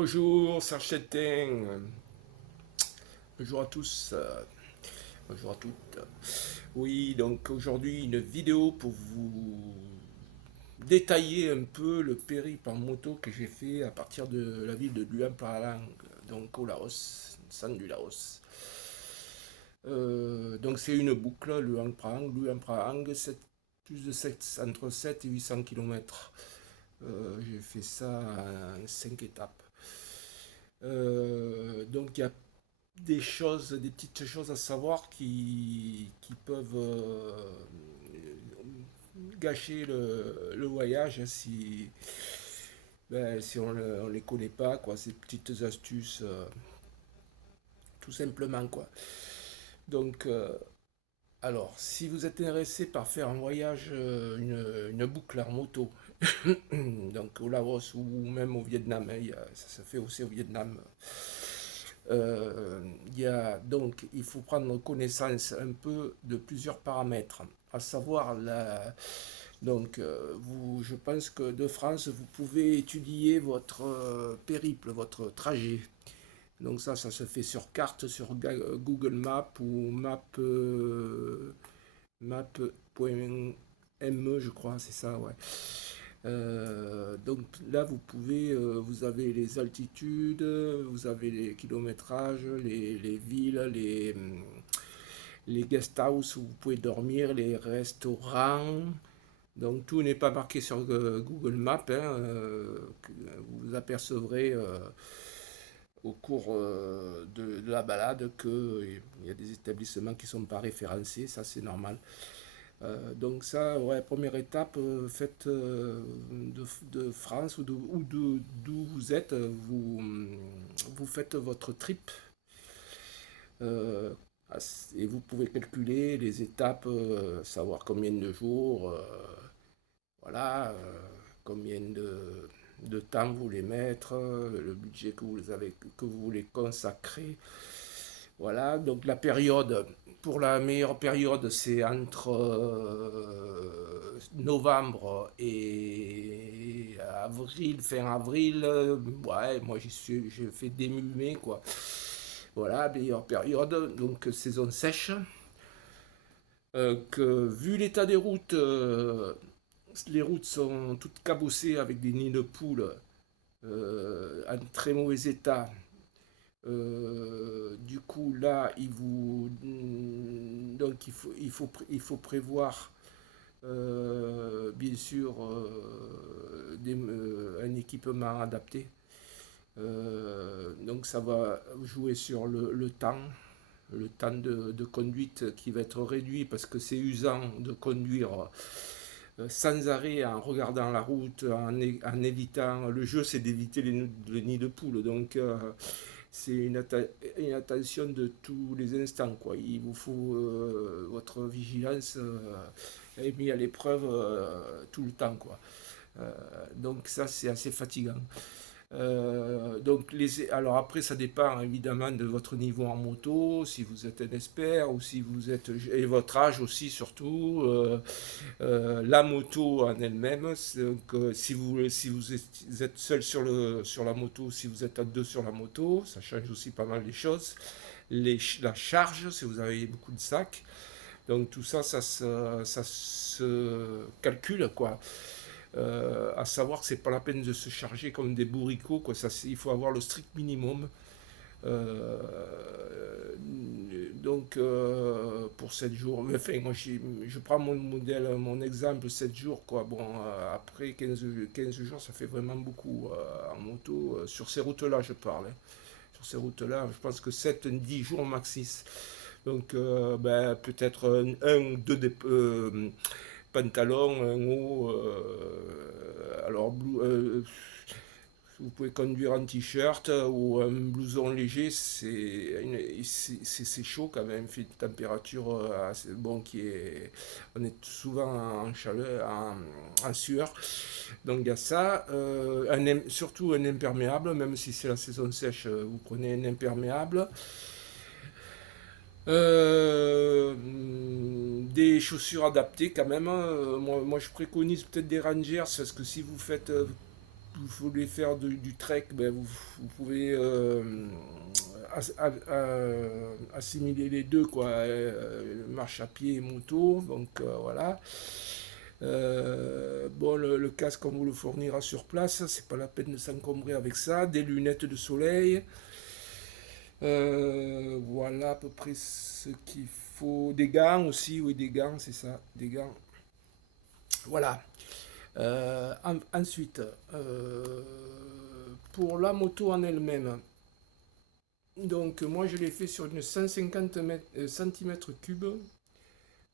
Bonjour, Serge Chettin. Bonjour à tous. Bonjour à toutes. Oui, donc aujourd'hui une vidéo pour vous détailler un peu le périple en moto que j'ai fait à partir de la ville de Luang Prabang, donc au Laos, centre du Laos. Donc c'est une boucle, Luang Prabang. Luang Prabang, plus de 7, entre 7 et 800 km. J'ai fait ça en 5 étapes. Donc il y a des choses, des petites choses à savoir qui peuvent gâcher le voyage si on ne les connaît pas, quoi, ces petites astuces, tout simplement, quoi. Donc, alors, si vous êtes intéressé par faire un voyage, une boucle en moto, donc au Laos ou même au Vietnam, hein, ça se fait aussi au Vietnam. Donc, il faut prendre connaissance un peu de plusieurs paramètres, à savoir je pense que de France, vous pouvez étudier votre périple, votre trajet. Donc ça se fait sur carte, sur Google Maps ou map.me, je crois, c'est ça, ouais. Donc là, vous avez les altitudes, vous avez les kilométrages, les villes, les guest house où vous pouvez dormir, les restaurants. Donc tout n'est pas marqué sur Google Maps, hein, que vous apercevrez au cours de la balade qu'il y a des établissements qui ne sont pas référencés, ça c'est normal. Donc ça, ouais, première étape, faites de France d'où vous êtes, vous faites votre trip euh, et vous pouvez calculer les étapes, savoir combien de jours, voilà, combien de temps vous voulez mettre, le budget que vous voulez consacrer. Voilà, donc la période, pour la meilleure période, c'est entre novembre et avril, fin avril. Ouais, moi j'ai fait début mai, quoi. Voilà, meilleure période, donc saison sèche. Vu l'état des routes, les routes sont toutes cabossées avec des nids de poules en très mauvais état. Du coup, là, il faut prévoir, bien sûr, un équipement adapté. Donc, ça va jouer sur le temps de conduite qui va être réduit parce que c'est usant de conduire sans arrêt en regardant la route, en évitant. Le jeu, c'est d'éviter les nids de poules. Donc, c'est une attention de tous les instants, quoi. Il vous faut votre vigilance est mise à l'épreuve tout le temps, quoi. Euh, donc ça, c'est assez fatigant. Alors après, ça dépend évidemment de votre niveau en moto, si vous êtes un expert ou si vous êtes et votre âge aussi surtout. La moto en elle-même, donc, si vous êtes seul sur la moto, si vous êtes à deux sur la moto, ça change aussi pas mal les choses. La charge, si vous avez beaucoup de sacs, donc tout ça, ça se calcule, quoi. À savoir que c'est pas la peine de se charger comme des bourricots, quoi. Il faut avoir le strict minimum. Euh, pour 7 jours, enfin, je prends mon modèle, mon exemple 7 jours, quoi. Bon, après 15 jours, ça fait vraiment beaucoup en moto. Sur ces routes-là, je parle, hein. Sur ces routes-là, je pense que 10 jours maxis. Donc, peut-être un ou deux pantalons, un haut. Vous pouvez conduire en t-shirt ou un blouson léger, c'est chaud quand même, il fait une température assez bon on est souvent en chaleur, en sueur. Donc il y a ça, surtout un imperméable, même si c'est la saison sèche, vous prenez un imperméable. Des chaussures adaptées quand même, hein. Moi je préconise peut-être des Rangers parce que si vous faites vous voulez faire du trek, ben vous pouvez assimiler les deux, quoi, marche à pied et moto. Donc voilà. Bon, le casque, on vous le fournira sur place, c'est pas la peine de s'encombrer avec ça. Des lunettes de soleil. Voilà à peu près ce qu'il faut. Des gants aussi, oui, des gants, c'est ça, des gants. Voilà. Ensuite, pour la moto en elle-même, donc moi je l'ai fait sur une 150 cm3.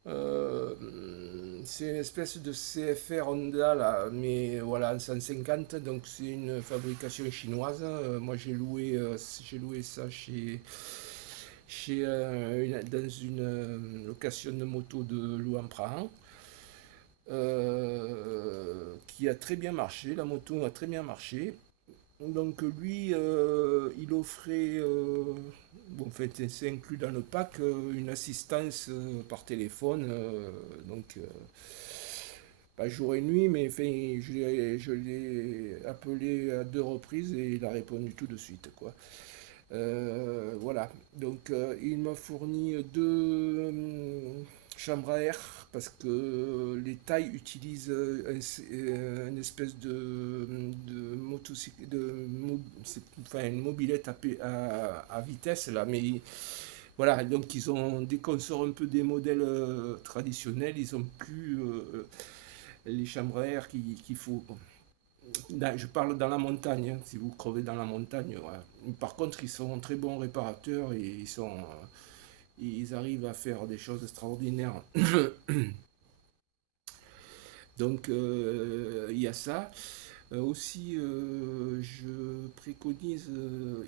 Euh, c'est une espèce de CFR Honda là, mais voilà, en 150, donc c'est une fabrication chinoise. Moi j'ai loué ça dans une location de moto de Louan-Prahan, qui a très bien marché. La moto a très bien marché. Donc lui, il offrait, bon, en fait c'est inclus dans le pack, une assistance par téléphone, donc pas jour et nuit, mais enfin, je l'ai appelé à deux reprises et il a répondu tout de suite, quoi. Voilà, donc il m'a fourni deux chambres à air parce que les tailles utilisent une espèce de motocycle, enfin une mobilette à vitesse là, mais voilà, donc ils ont, dès qu'on sort un peu des modèles traditionnels, ils ont plus les chambres à air qu'il faut. Je parle dans la montagne, hein, si vous crevez dans la montagne. Voilà. Par contre, ils sont très bons réparateurs et ils arrivent à faire des choses extraordinaires. Donc, il y a ça. Aussi, je préconise,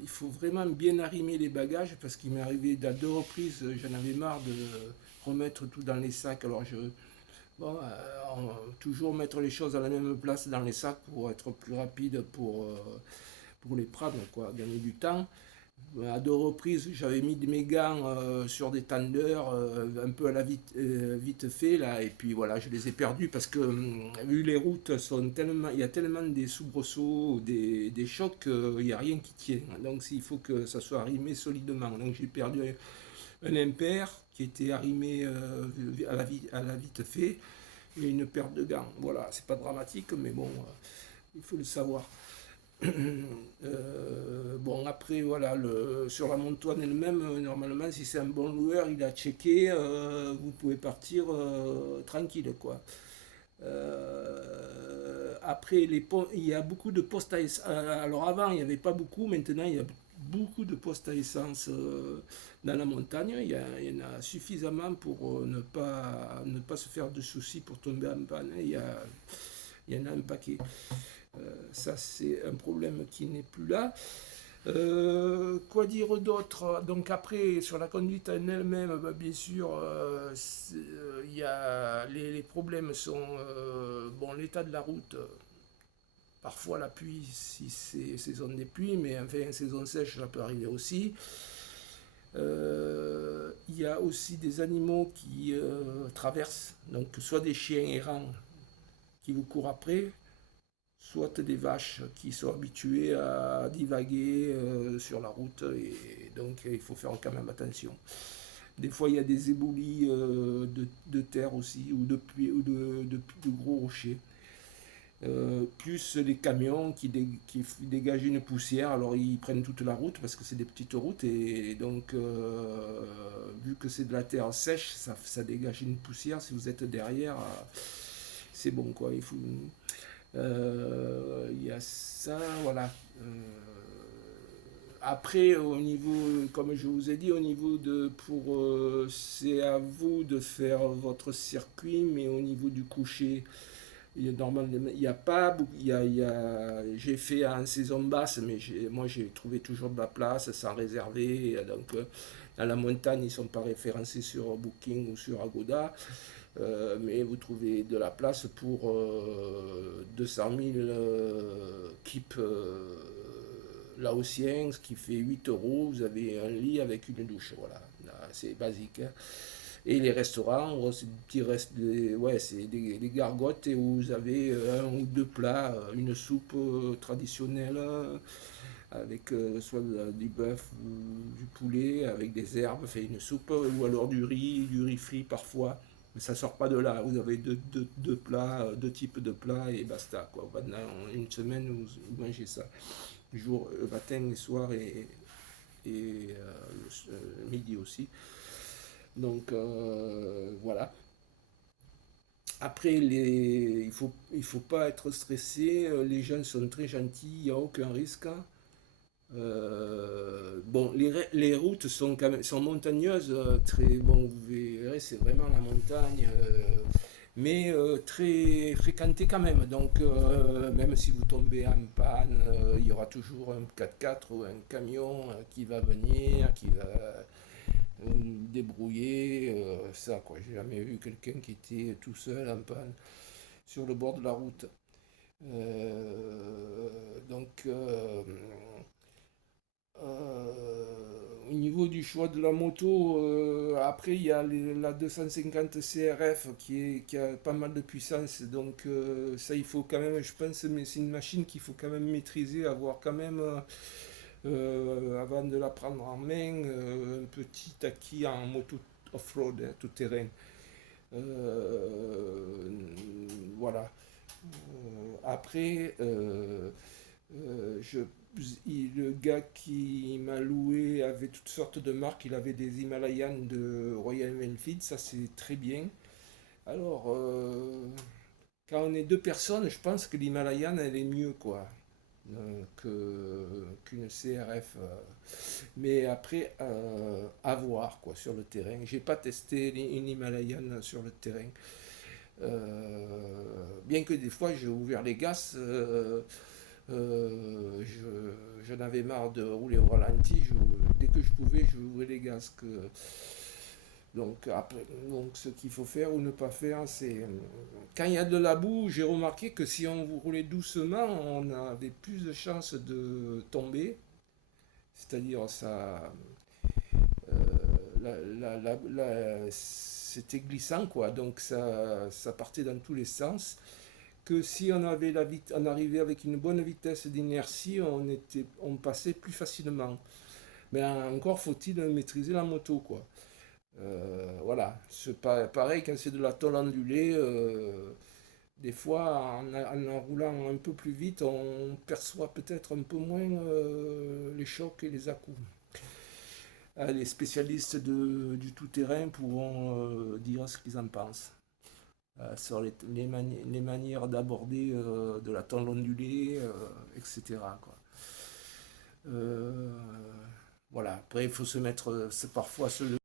il faut vraiment bien arrimer les bagages parce qu'il m'est arrivé à deux reprises, j'en avais marre de remettre tout dans les sacs. Alors, bon, toujours mettre les choses à la même place dans les sacs pour être plus rapide pour les prendre, quoi, gagner du temps. À deux reprises, j'avais mis mes gants sur des tendeurs, un peu à la vite fait, là, et puis voilà, je les ai perdus parce que, vu les routes sont tellement, il y a tellement des soubresauts, des chocs, il n'y a rien qui tient. Donc, il faut que ça soit arrimé solidement. Donc, j'ai perdu un impair qui était arrimé à la vite fait et une paire de gants. Voilà, c'est pas dramatique, mais bon, il faut le savoir. Bon, après, voilà, sur la montoine elle-même, normalement, si c'est un bon loueur, il a checké, vous pouvez partir tranquille, quoi. Après, il y a beaucoup de postes à essence. Alors avant, il n'y avait pas beaucoup, maintenant, il y a beaucoup de postes à essence dans la montagne. Il y en a suffisamment pour ne pas se faire de soucis pour tomber en panne. Il y en a un paquet. Ça, c'est un problème qui n'est plus là. Quoi dire d'autre? Donc après, sur la conduite en elle-même, bah, bien sûr, il y a les problèmes sont bon, l'état de la route. Parfois la pluie, si c'est saison des pluies, mais enfin saison sèche, ça peut arriver aussi. Il y a aussi des animaux qui traversent, donc soit des chiens errants qui vous courent après, soit des vaches qui sont habituées à divaguer sur la route et donc il faut faire quand même attention. Des fois il y a des éboulis de terre aussi ou de pluie ou de gros rochers. Plus les camions qui dégagent une poussière, alors ils prennent toute la route parce que c'est des petites routes et donc vu que c'est de la terre sèche, ça dégage une poussière. Si vous êtes derrière, c'est bon quoi. Il y a ça, voilà. Après, au niveau, comme je vous ai dit, au niveau c'est à vous de faire votre circuit, mais au niveau du coucher, normalement, il y a pas, j'ai fait en saison basse, mais moi j'ai trouvé toujours de la place sans réserver. Donc, dans la montagne, ils ne sont pas référencés sur Booking ou sur Agoda. Mais vous trouvez de la place pour 200 000 keep laotiens, ce qui fait 8 euros. Vous avez un lit avec une douche. Voilà, c'est basique, hein. Et les restaurants, c'est des petits ouais, c'est des gargotes et où vous avez un ou deux plats, une soupe traditionnelle avec soit du bœuf ou du poulet avec des herbes, fait une soupe ou alors du riz frit parfois. Mais ça sort pas de là. Vous avez deux plats, deux types de plats et basta quoi. Pendant une semaine, vous mangez ça. Jour, matin et soir et midi aussi. Donc voilà. Après, il faut pas être stressé. Les gens sont très gentils, il n'y a aucun risque. Bon, les routes sont quand même sont montagneuses, très bon, vous verrez, c'est vraiment la montagne, mais très fréquentée quand même. Donc, même si vous tombez en panne, il y aura toujours un 4x4 ou un camion qui va venir, qui va débrouiller. Ça, quoi. J'ai jamais vu quelqu'un qui était tout seul en panne sur le bord de la route. Donc, au niveau du choix de la moto, après il y a la 250 CRF qui a pas mal de puissance, donc ça il faut quand même, je pense, mais c'est une machine qu'il faut quand même maîtriser, avoir quand même, avant de la prendre en main, un petit acquis en moto off-road, hein, tout terrain. Euh, voilà. Après, je, le gars qui m'a loué avait toutes sortes de marques. Il avait des Himalayas de Royal Enfield, ça c'est très bien. Alors, quand on est deux personnes, je pense que l'Himalayan elle est mieux quoi qu'une CRF. Mais après, à voir quoi sur le terrain. J'ai pas testé une Himalayan sur le terrain. Bien que des fois j'ai ouvert les gaz, j'en avais marre de rouler au ralenti. Dès que je pouvais, je ouvrais les gaz. Donc, après, donc ce qu'il faut faire ou ne pas faire, c'est quand il y a de la boue, j'ai remarqué que si on roulait doucement, on avait plus de chances de tomber. C'est-à-dire ça, c'était glissant quoi, donc ça partait dans tous les sens. Que si on arrivait avec une bonne vitesse d'inertie, on passait plus facilement. Mais encore faut-il maîtriser la moto, quoi. Voilà, c'est pas pareil quand c'est de la tôle ondulée. Des fois, en roulant un peu plus vite, on perçoit peut-être un peu moins les chocs et les à-coups. Les spécialistes du tout-terrain pourront dire ce qu'ils en pensent sur les manières d'aborder de la tôle ondulée, etc. Quoi. Euh, voilà. Après, il faut se mettre, c'est parfois se